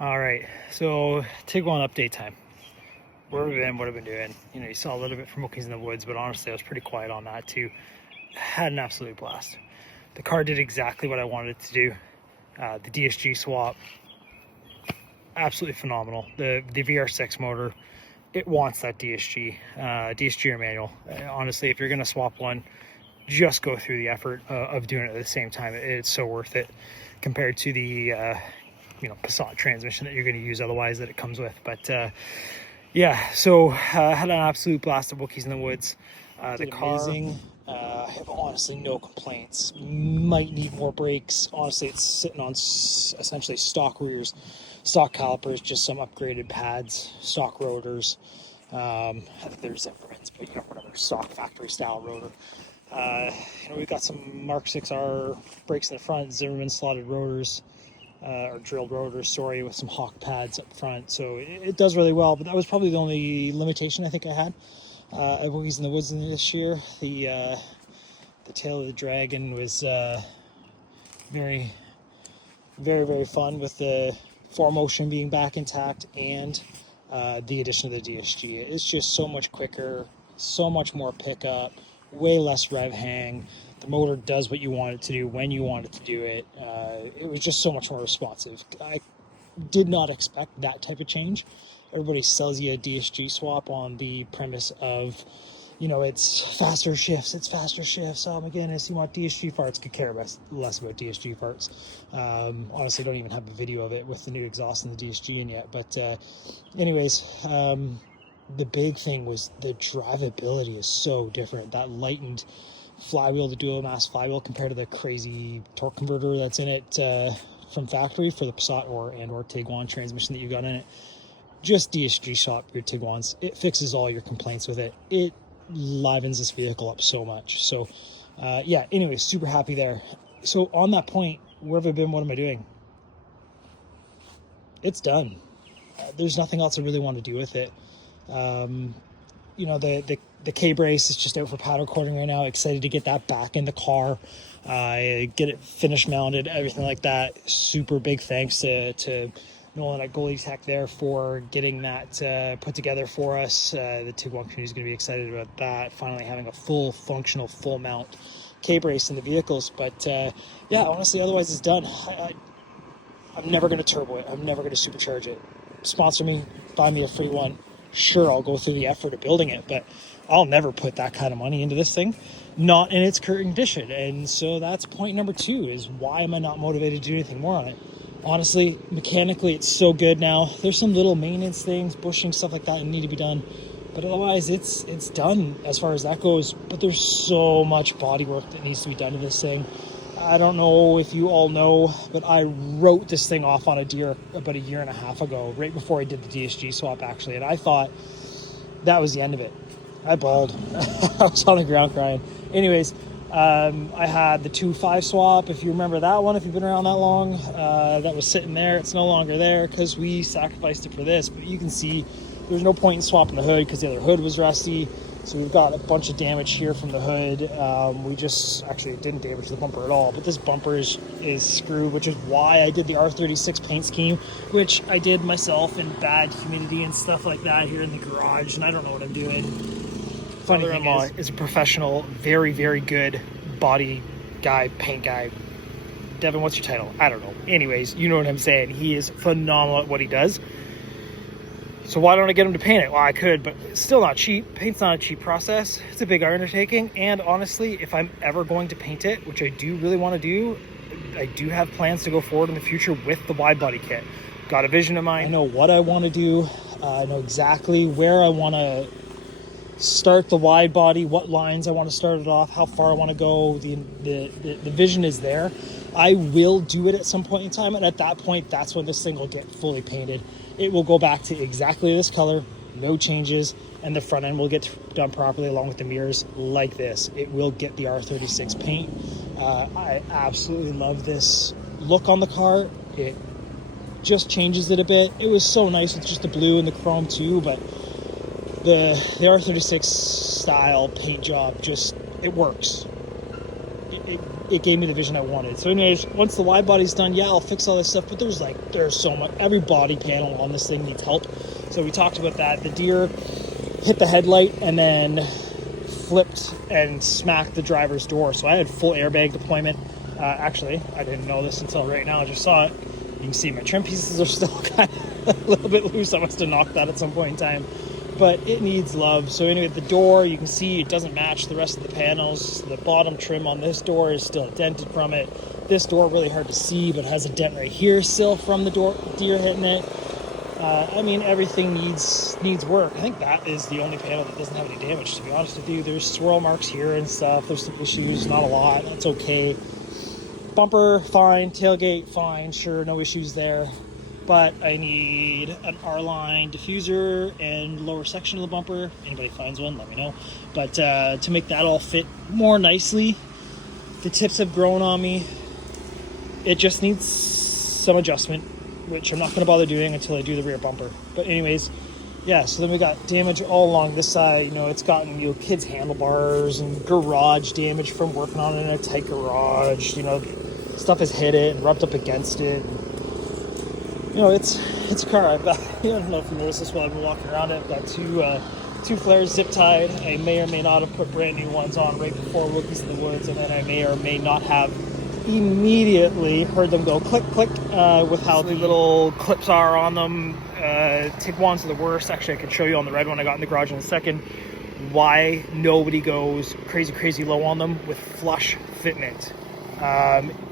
All right, so Tiguan update time. Where have we been? What have we been doing? You know, you saw a little bit from Mokies in the Woods, but honestly, I was pretty quiet on that too. Had an absolute blast. The car did exactly what I wanted it to do. The DSG swap, absolutely phenomenal. The VR6 motor, it wants that DSG or manual. Honestly, if you're gonna swap one, just go through the effort of doing it at the same time. It's so worth it compared to the Passat transmission that you're going to use otherwise that it comes with. But yeah, so had an absolute blast of Wookiees in the Woods. The car, amazing. I have honestly no complaints. Might need more brakes. Honestly, it's sitting on essentially stock rears, stock calipers, just some upgraded pads, stock rotors. I think there's difference, but whatever, stock factory style rotor. We've got some Mark 6R brakes in the front, Zimmerman slotted rotors, or drilled rotors, sorry, with some Hawk pads up front. So it does really well, but that was probably the only limitation I think I had at Wookiees in the Woods this year. The Tail of the Dragon was very, very, very fun with the 4Motion being back intact and the addition of the DSG. It's just so much quicker, so much more pickup, way less rev hang. The motor does what you want it to do when you want it to do it. It was just so much more responsive. I did not expect that type of change. Everybody sells you a DSG swap on the premise of, it's faster shifts. Oh my goodness, you want DSG farts? Could care less about DSG farts. Honestly, don't even have a video of it with the new exhaust and the DSG in yet. But anyways, the big thing was the drivability is so different. That lightened flywheel, the dual mass flywheel, compared to the crazy torque converter that's in it from factory for the Passat or Tiguan transmission that you got in it. Just DSG shop your Tiguans. It fixes all your complaints with it. It livens this vehicle up so much. So yeah, anyway, super happy there. So on that point, where have I been? What am I doing? It's done. There's nothing else I really want to do with it. The K-brace is just out for paddle coating right now. Excited to get that back in the car, get it finish mounted, everything like that. Super big thanks to Nolan at Goalie Tech there for getting that put together for us. The Tiguan community is going to be excited about that. Finally having a full functional, full mount K-brace in the vehicles. But yeah, honestly, otherwise it's done. I'm never going to turbo it. I'm never going to supercharge it. Sponsor me, buy me a free one. Sure, I'll go through the effort of building it, but I'll never put that kind of money into this thing, not in its current condition. And so that's point number 2, is why am I not motivated to do anything more on it? Honestly, mechanically, it's so good now. There's some little maintenance things, bushing, stuff like that that need to be done, but otherwise it's done as far as that goes. But there's so much body work that needs to be done to this thing. I don't know if you all know, but I wrote this thing off on a deer about 1.5 years ago, right before I did the DSG swap, actually. And I thought that was the end of it. I bawled. I was on the ground crying. Anyways, I had the 2.5 swap, if you remember that one, if you've been around that long. That was sitting there. It's no longer there because we sacrificed it for this. But you can see there's no point in swapping the hood because the other hood was rusty. So we've got a bunch of damage here from the hood. We just actually didn't damage the bumper at all, but this bumper is screwed, which is why I did the R36 paint scheme, which I did myself in bad humidity and stuff like that here in the garage, and I don't know what I'm doing. Funny thing is a professional, very, very good body guy, paint guy. Devin, what's your title? I don't know. Anyways, you know what I'm saying. He is phenomenal at what he does. So why don't I get him to paint it? Well, I could, but it's still not cheap. Paint's not a cheap process. It's a big undertaking. And honestly, if I'm ever going to paint it, which I do really want to do, I do have plans to go forward in the future with the wide body kit. Got a vision in mind. I know what I want to do. I know exactly where I want to start the wide body, what lines I want to start it off, how far I want to go. The vision is there. I will do it at some point in time, and at that point, that's when this thing will get fully painted. It will go back to exactly this color, no changes, and the front end will get done properly along with the mirrors like this. It will get the R36 paint. I absolutely love this look on the car. It just changes it a bit. It was so nice with just the blue and the chrome too, but the R36 style paint job just, it works. it gave me the vision I wanted. So anyways, once the wide body's done, yeah, I'll fix all this stuff, but there's so much. Every body panel on this thing needs help. So we talked about that. The deer hit the headlight and then flipped and smacked the driver's door. So I had full airbag deployment. Actually, I didn't know this until right now. I just saw it. You can see my trim pieces are still kind of a little bit loose. I must have knocked that at some point in time. But it needs love. So anyway, the door, you can see it doesn't match the rest of the panels. The bottom trim on this door is still dented from it. This door, really hard to see, but has a dent right here still from the deer hitting it. I mean, everything needs work. I think that is the only panel that doesn't have any damage, to be honest with you. There's swirl marks here and stuff. There's some issues, not a lot. That's okay. Bumper, fine. Tailgate, fine. Sure, no issues there. But I need an R-line diffuser and lower section of the bumper. If anybody finds one, let me know. But to make that all fit more nicely, the tips have grown on me. It just needs some adjustment, which I'm not going to bother doing until I do the rear bumper. But anyways, yeah, so then we got damage all along this side. You know, it's gotten, kids' handlebars and garage damage from working on it in a tight garage. Stuff has hit it and rubbed up against it. It's a car. I've got, I don't know if you noticed this while I've been walking around it. I've got two flares zip tied. I may or may not have put brand new ones on right before Rookies in the Woods, and then I may or may not have immediately heard them go click, click, with how the little clips are on them. Tiguan's are the worst. Actually, I can show you on the red one I got in the garage in a second why nobody goes crazy low on them with flush fitment.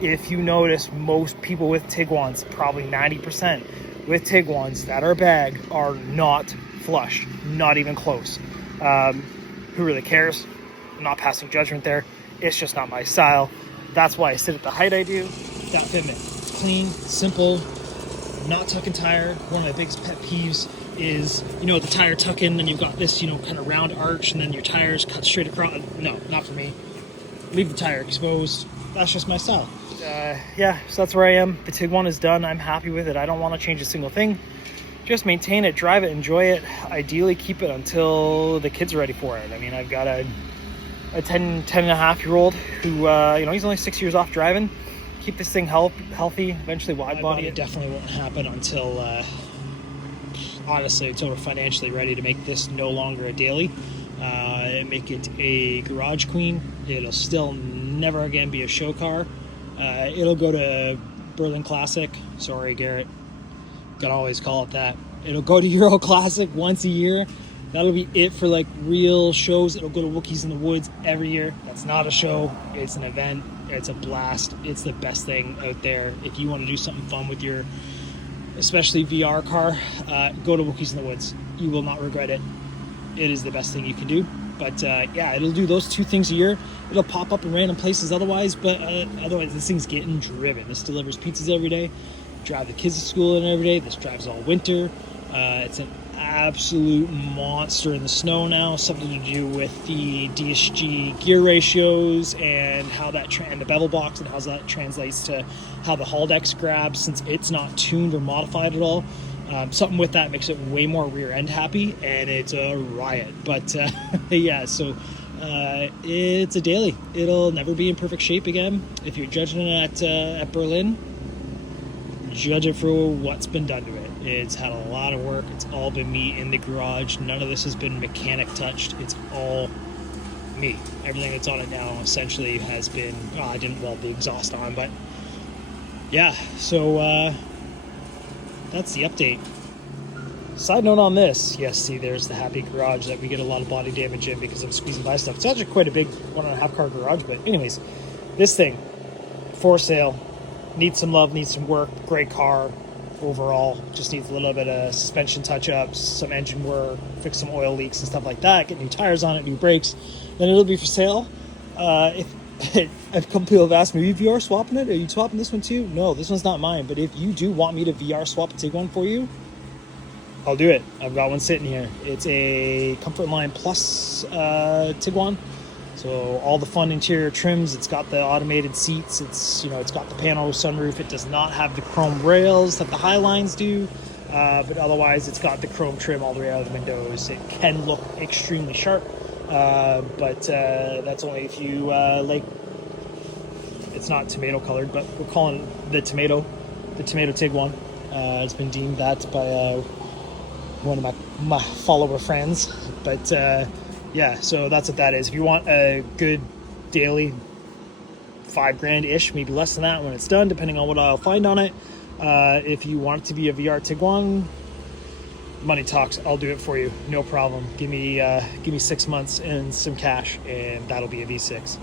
If you notice, most people with Tiguans, probably 90% with Tiguans that are bag, are not flush, not even close. Who really cares? I'm not passing judgment there. It's just not my style. That's why I sit at the height I do. That fitment, it's clean, simple, not tucking tire. One of my biggest pet peeves is, the tire tuck in, then you've got this, kind of round arch, and then your tires cut straight across. No, not for me. Leave the tire exposed. That's just my style. Yeah, so that's where I am. The Tiguan is done. I'm happy with it. I don't want to change a single thing. Just maintain it, drive it, enjoy it. Ideally, keep it until the kids are ready for it. I mean, I've got a 10 and a half year old who, he's only 6 years off driving. Keep this thing healthy, eventually wide body. It definitely won't happen until, honestly, until we're financially ready to make this no longer a daily. Make it a garage queen. It'll still never again be a show car. It'll go to Berlin Classic. Sorry, Garrett. Gotta always call it that. It'll go to Euro Classic once a year. That'll be it for real shows. It'll go to Wookiees in the Woods every year. That's not a show. It's an event. It's a blast. It's the best thing out there. If you want to do something fun with your, especially VR car, go to Wookiees in the Woods. You will not regret it. It is the best thing you can do. But yeah, it'll do those two things a year. It'll pop up in random places otherwise, but otherwise this thing's getting driven. This delivers pizzas every day, drive the kids to school every day. This drives all winter. It's an absolute monster in the snow now. Something to do with the DSG gear ratios and how that and the bevel box and how that translates to how the Hall Dex grabs, since it's not tuned or modified at all. Something with that makes it way more rear end happy, and it's a riot. But yeah, so it's a daily. It'll never be in perfect shape again. If you're judging it at Berlin, judge it for what's been done to it. It's had a lot of work. It's all been me in the garage. None of this has been mechanic touched. It's all me. Everything that's on it now essentially has been, I didn't weld the exhaust on, but yeah, so that's the update. Side note on this, yes, see, there's the happy garage that we get a lot of body damage in because I'm squeezing by stuff. It's actually quite a big 1.5 car garage, but anyways, this thing, for sale, needs some love, needs some work, great car overall, just needs a little bit of suspension touch-ups, some engine work, fix some oil leaks and stuff like that, get new tires on it, new brakes, then it'll be for sale. If a couple people have asked me, are you VR swapping it? Are you swapping this one too? No, this one's not mine, but if you do want me to VR swap a Tiguan for you, I'll do it. I've got one sitting here. It's a Comfort Line Plus Tiguan. So all the fun interior trims. It's got the automated seats. It's it's got the panel sunroof. It does not have the chrome rails that the Highlines do, but otherwise it's got the chrome trim all the way out of the windows. It can look extremely sharp, but that's only if you like it's not tomato colored, but we're calling it the tomato Tiguan. It's been deemed that by one of my follower friends. But yeah, so that's what that is. If you want a good daily, $5,000-ish, maybe less than that when it's done, depending on what I'll find on it. If you want it to be a VR Tiguan, money talks. I'll do it for you, no problem. Give me 6 months and some cash, and that'll be a V6.